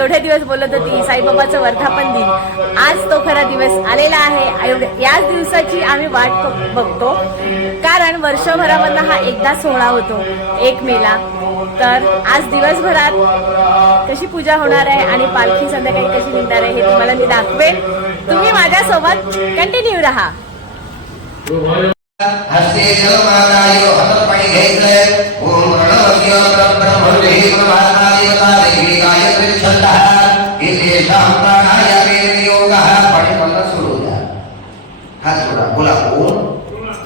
एवढे दिवस बोलत होती साईबाबाचं वर्धापन दिन आज तो खरा दिवस आलेला आहे याच दिवसाची आम्ही वाट बघतो कारण वर्षभरामधला हा एकदा सोहळा होतो एक मेला तर आज दिवसभरात कशी पूजा होणार आहे आणि पालखी संध्याकाळी कशी निघणार आहे हे तुम्हाला मी दाखवेन तुम्ही माझ्यासोबत कंटिन्यू राहा ओम प्रणवस्य परब्रह्मणे परमात्मादेवता देवी गायत्री छंदः इथे प्राणायामे योगः पाणी मला सुरू द्या हात जोडा बोला ओम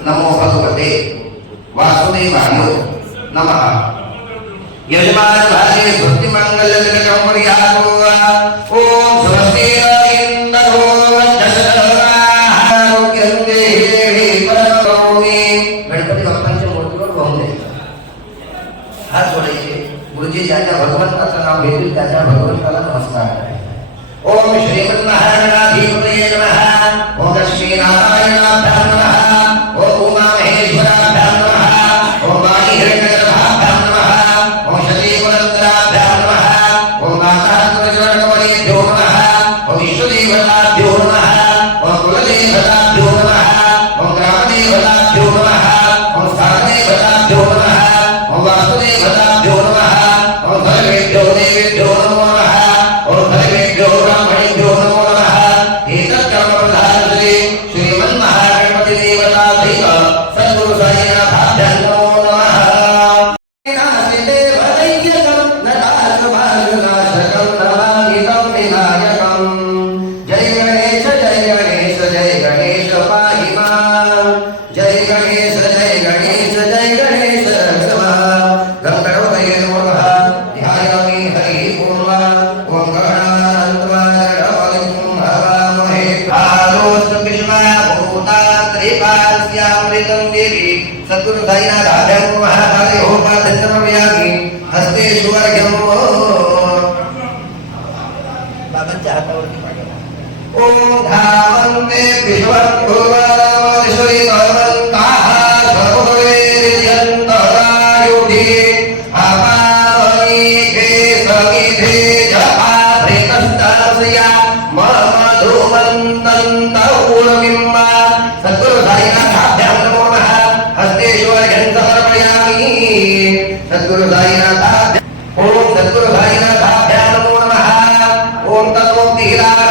नमो भगवते वासुदेवाय नमः यजमान भागे स्वस्ति मंगल जगमर्यादो ओम स्वस्ति गुरुजी ज्या ज्या भगवंताचं नाव घेतील त्या त्या भगवंताला नमस्कार करायचे ओम श्रीमन्नारायणाधीपतये नमः ओम लक्ष्मीनारायणाभ्यां नमः ओम उमामहेश्वराभ्यां नमः ओम वाणीहिरण्यगर्भाभ्यां नमः ओम शचीपुरन्दराभ्यां नमः ओम मातात्मजनकमणेभ्यो नमः ओम विश्वदेवताभ्यो नमः ओम कुलदेवताभ्यो सद्गुरु साईनाथाभ्यां नमः हरि ओम धन्यवादयामि हस्ते सुवर्घ्यं बाबांच्या हातावरती पाठवा ओम धावन्ते विश्वं भुवनमश्री भवन्ताः सर्ववेर्यन्तरायुधि अपावनीके समिधे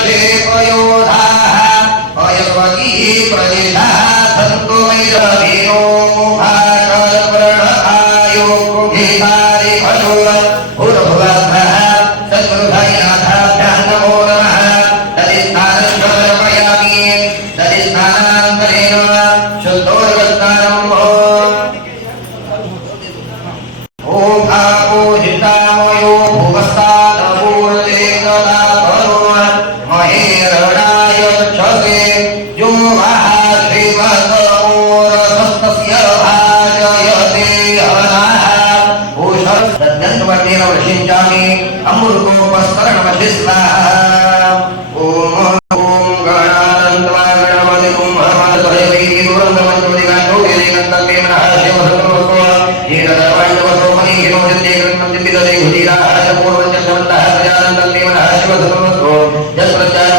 क्षेपयोधाः अयवती प्रदिशाः ధర్మస్వం యస్య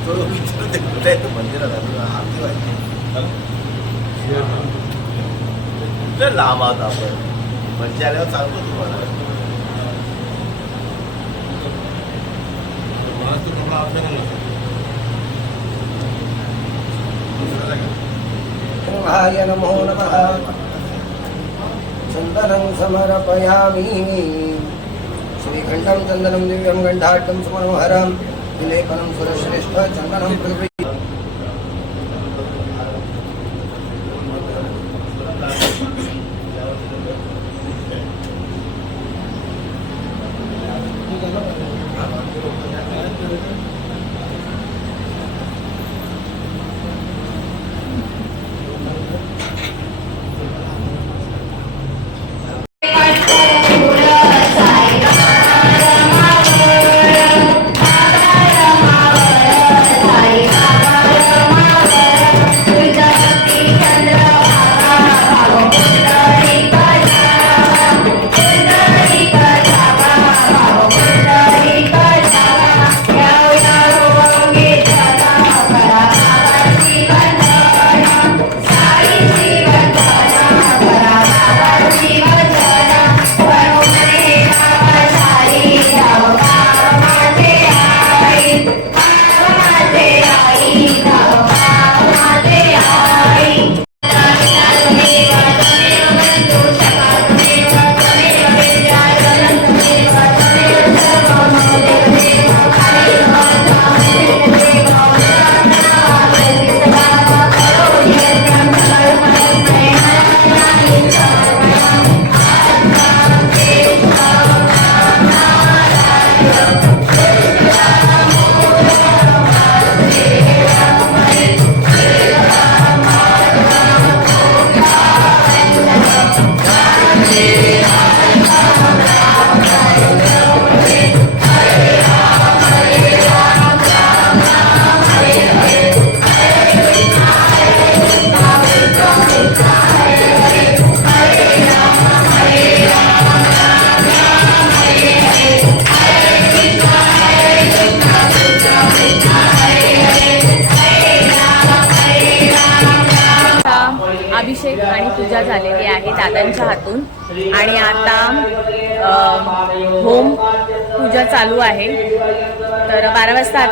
सद्गुरुसाईनाथाभ्यां नमो हा कुठं म्हणजे मंदिरातच ना आम्ही काय असणार अरे तो विचारू ते कुठे आहे तो मंदिरात आम्ही आरती व्हायची कुठे लांब आहोत आपण म्हणजे आल्यावर सांगतो तुम्हाला सिंहाय नमो नमः चन्दनं समर्पयामि श्रीकण्ठं चन्दनं दिव्यं गण्डाढ्यं सुमनोहरं विलेपनं सुरश्रेष्ठ चन्दनं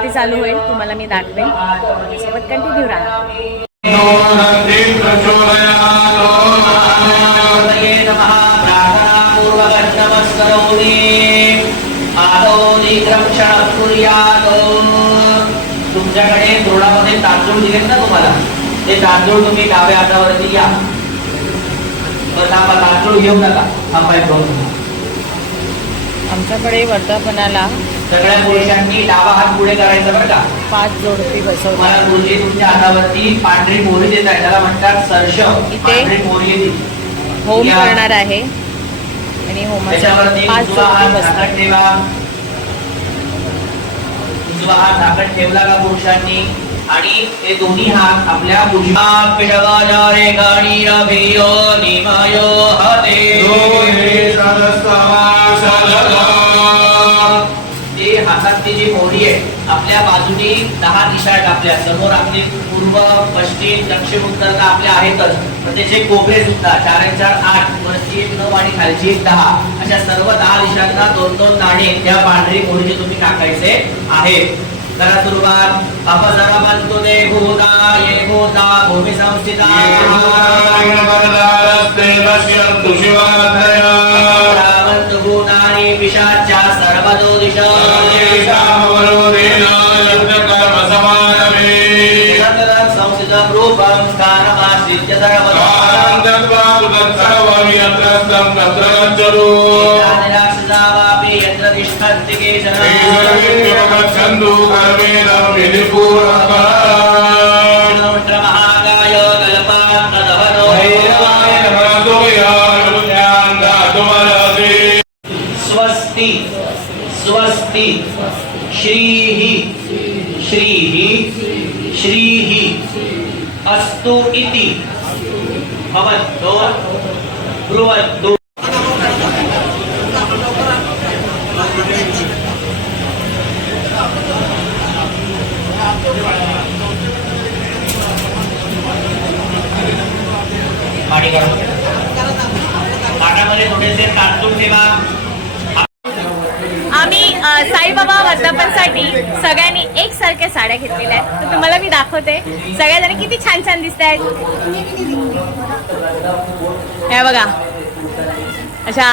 आरती चालू होईल तुम्हाला मी दाखवेन. सोबत कंटिन्यू तुमच्याकडे तोडामध्ये तांदूळ दिलेत ना तुम्हाला? ते तांदूळ तुम्ही डाव्या हातावरती या तांदूळ घेऊ नका. आमच्याकडे वर्धापनाला सगळ्या पुरुषांनी डावा हात पुढे करायचा बरं का? पाच जोडपी बसवल्या तुम्हाला गुरुजी तुमच्या हातावरती पांढरी मोहरी देत आहे. त्याला म्हणतात सर्ष इथे पांढरी मोहरी होम या. करणार आहे. आणि होमाच्या त्याच्यावरती पाच उजवा हात जोडपी झाकण बसतात ठेवा. उजवा हात झाकण ठेवला का पुरुषांनी? आणि ते दोन्ही हात आपल्या उजव्या पिडवाजारे गाणी रभियो निमायो हते ते मोहरी आहे. आपल्या बाजूनी दहा दिशा आहेत आपल्या. समोर आपली पूर्व पश्चिम दक्षिण उत्तर तर आपल्या आहेतच. पण त्याचे कोपरे सुद्धा चार चार आठ वरची एक नऊ आणि खालची एक दहा. अशा सर्व दहा दिशांना दोन दोन नाणे त्या पांढरी मोहरीचे तुम्ही टाकायचे आहेत. करा सुरुवात. अपसरा बंतु दे भूता ये भूता भूमी संस्थिता नमः सूर्याय नमः धातुमलसे स्वस्ति स्वस्ति श्रीः श्रीः श्रीः अस्तु इति भवतो ब्रुवन्तु पाणी करा पाटामध्ये थोडेसे तांदूळ ठेवा. आम्ही साईबाबा वर्धापनसाठी सगळ्यांनी एकसारख्या साड्या घेतलेल्या आहेत. तर तुम्हाला मी दाखवते. सगळ्याजणी किती छान छान दिसत आहेत हे बघा. अशा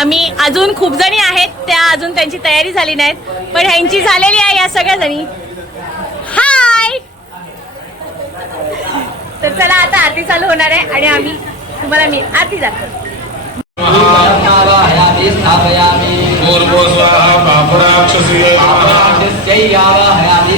आम्ही अजून खूप जणी आहेत. त्या अजून त्यांची तयारी झाली नाहीत. पण ह्यांची झालेली आहे या सगळ्या जणी हाय तर चला आता आरती चालू होणार आहे आणि आम्ही तुम्हाला मी आरती दाखवते. हयाति स्थापयामि. स्वाहा पापराक्षसी हयाति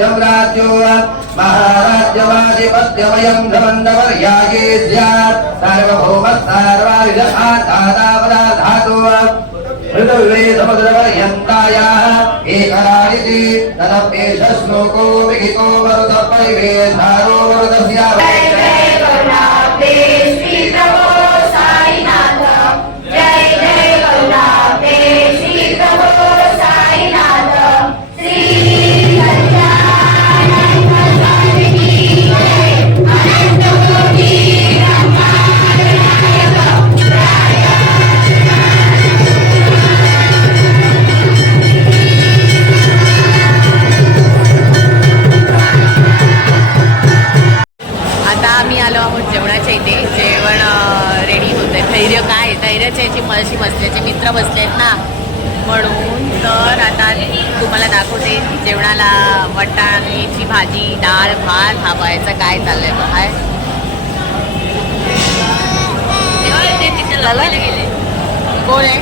सम्राज्यो महाराज्यवादिपत्यवयम् धमन्दवर्याये स्यात्। सार्वभौमः सार्वाविधातादावदाधातो ऋतुविवेदमधुरवर्यन्तायाः एकरादिति तदप्येष श्लोको विहितो वरुतपरिवेधारो वरुतस्यावः कोण आहे.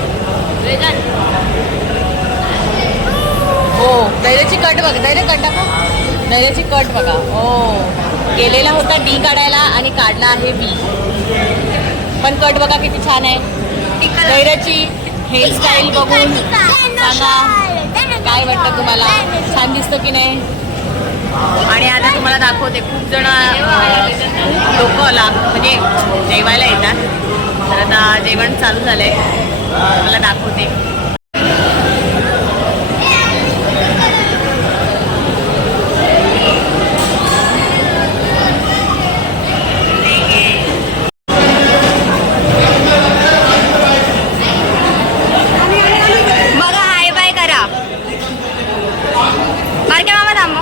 हो दैऱ्याची कट बघ दैर्य कट दाखव दैऱ्याची कट बघा. हो. गेलेला होता डी काढायला आणि काढला आहे बी पण कट बघा किती छान आहे. धैर्याची हेअरस्टाईल बघून सांगा. काय वाटतं तुम्हाला? छान दिसतं की नाही? आणि आता तुम्हाला दाखवते खूप जण लोक लाभ म्हणजे जेवायला येतात. तर आता जेवण चालू झालंय. मला दाखवते बघा हाय बाय करा बारक्या मामा थांब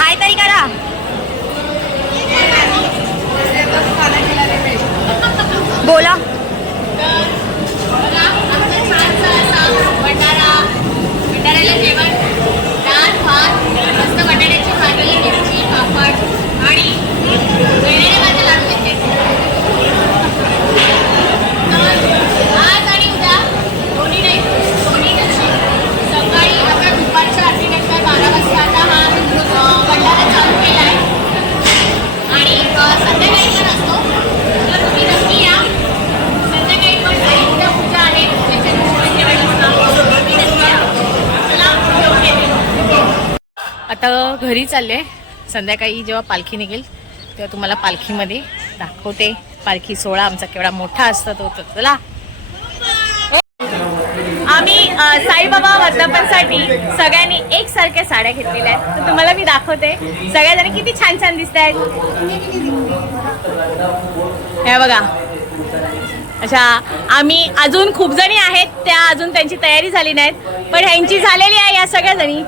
हाय तरी करा बोला भंडाऱ्याला जेवण डाळ भात मस्त बटाट्याची भाजी मिरची पापड आणि वेळेने माझे लाडू घेतले तर आज आणि उद्या दोन्ही नाही दोन्ही दिवशी सकाळी आता दुपारच्या आरतीनंतर बारा वाजता आता हा अं, भंडारा चालू केला आहे आणि अं, संध्याकाळी पण असतो तर तुम्ही नक्की या संध्याकाळी पण साईच्या पूजा आहे त्याच्या दिवशी वेळेस तुम्ही नक्की या. चला, ठेवते मी. आता घरी चालले संध्याकाळी जेव्हा पालखी निघेल तेव्हा तुम्हाला पालखीमध्ये दाखवते. पालखी सोहळा आमचा केवढा मोठा असतो तो चला. आम्ही साईबाबा वर्धापनसाठी सगळ्यांनी एकसारख्या साड्या घेतलेल्या आहेत. तर तुम्हाला मी दाखवते. सगळ्याजणी किती छान छान दिसत आहेत हे बघा. अच्छा आम्ही अजून खूप जणी आहेत. त्या अजून त्यांची तयारी झाली नाहीत. पण ह्यांची झालेली आहे या सगळ्या जणी